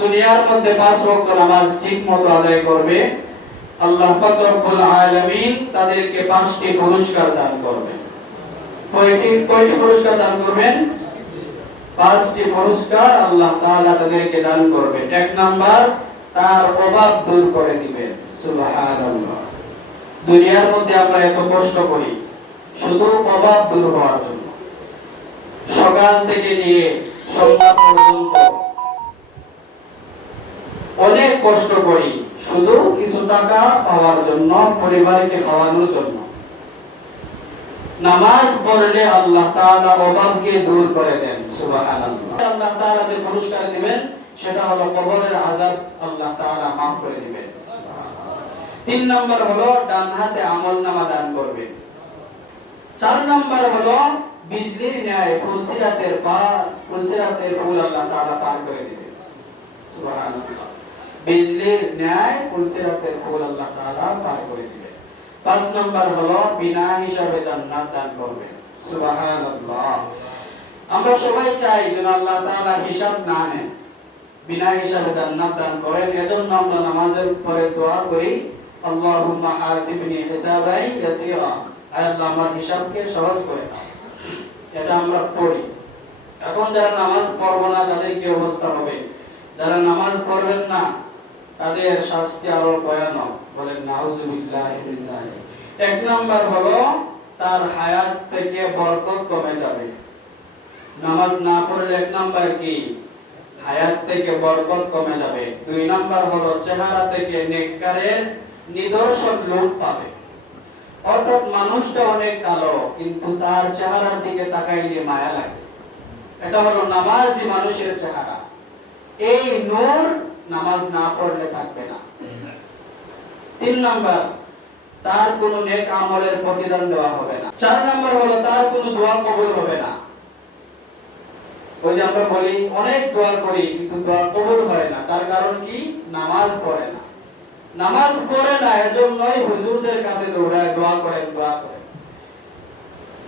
দুনিয়ার মধ্যে 5 ওয়াক্ত নামাজ ঠিকমতো আদায় করবে, আল্লাহ পাক রব্বুল আলামিন তাদেরকে 5টি পুরস্কার দান করবেন। কয়টি পুরস্কার দান করবেন? 5টি পুরস্কার আল্লাহ তাআলা তাদেরকে দান করবেন। 1 নাম্বার, তার অভাব দূর করে দিবেন। সুবহানাল্লাহ। দুনিয়ার মধ্যে আমরা এত কষ্ট করি শুধু অভাব দূর হওয়ার জন্য। সকাল থেকে নিয়ে সন্ধ্যা পর্যন্ত অনেক কষ্ট করি শুধু কিছু টাকা পাওয়ার জন্য, পরিবারকে খাওয়ানোর জন্য। নামাজ পড়লে আল্লাহ তাআলা অভাবকে দূর করে দেন। সুবহানাল্লাহ। আল্লাহ তাআলা যে পুরস্কার দিবেন সেটা হলো কবরের আযাব আল্লাহ তাআলা maaf করে দিবেন। 3 নাম্বার হলো ডান হাতে আমলনামা দান করবেন। 4 নাম্বার হলো বিজলির ন্যায় ফুলসিরাতের ফুল আল্লাহ তাআলা পার করে দিবেন। সুবহানাল্লাহ। বিজলির ন্যায় ফুলসিরাতের ফুল আল্লাহ তাআলা পার করে দিবেন। 5 নাম্বার হলো বিনা হিসাবে জান্নাত দান করবেন। সুবহানাল্লাহ। আমরা সবাই চাই যেন আল্লাহ তাআলা হিসাব না নেন, বিনা হিসাবে জান্নাত দান করেন। এজন্য আমরা নামাজের পরে দোয়া করি, আল্লাহুম্মা হাসিবনি হিসাবাই ইয়াসীরা, আয় আল্লাহ আমার হিসাবকে সহজ করে দাও। এটা আমরা পড়ি। এখন যারা নামাজ পড়বে না তাদের কি অবস্থা হবে? যারা নামাজ পড়বেন না তাদের শাস্তি আরো ভয়ানক। বলেন নাউযুবিল্লাহি মিন যালিক। 1 নাম্বার হলো তার হায়াত থেকে বরকত কমে যাবে। নামাজ না পড়লে 1 নাম্বার কি? হায়াত থেকে বরকত কমে যাবে। 2 নাম্বার হলো চেহারা থেকে নেককারের নিদর্শন লোপ পাবে। অর্থাৎ মানুষটা অনেক কালো কিন্তু তার চেহারার দিকে তাকাইলে মায়া লাগে। এটা হলো নামাজি মানুষের চেহারা। এই নূর নামাজ না পড়লে থাকবে না। 3 নাম্বার, তার কোনো নেক আমলের প্রতিদান দেওয়া হবে না। 4 নাম্বার হলো তার কোনো দোয়া কবুল হবে না। ওই যে আমরা বলি অনেক দোয়া করি কিন্তু দোয়া কবুল হয় না, তার কারণ কি? নামাজ পড়ে না। নামাজ পড়ে না এজন্যই হুজুরদের কাছে দৌড়ায় দোয়া করেন।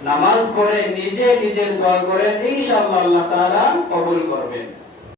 নামাজ পড়ে নিজে নিজের দোয়া করেন, ইনশাআল্লাহ আল্লাহ তাআলা কবুল করবেন।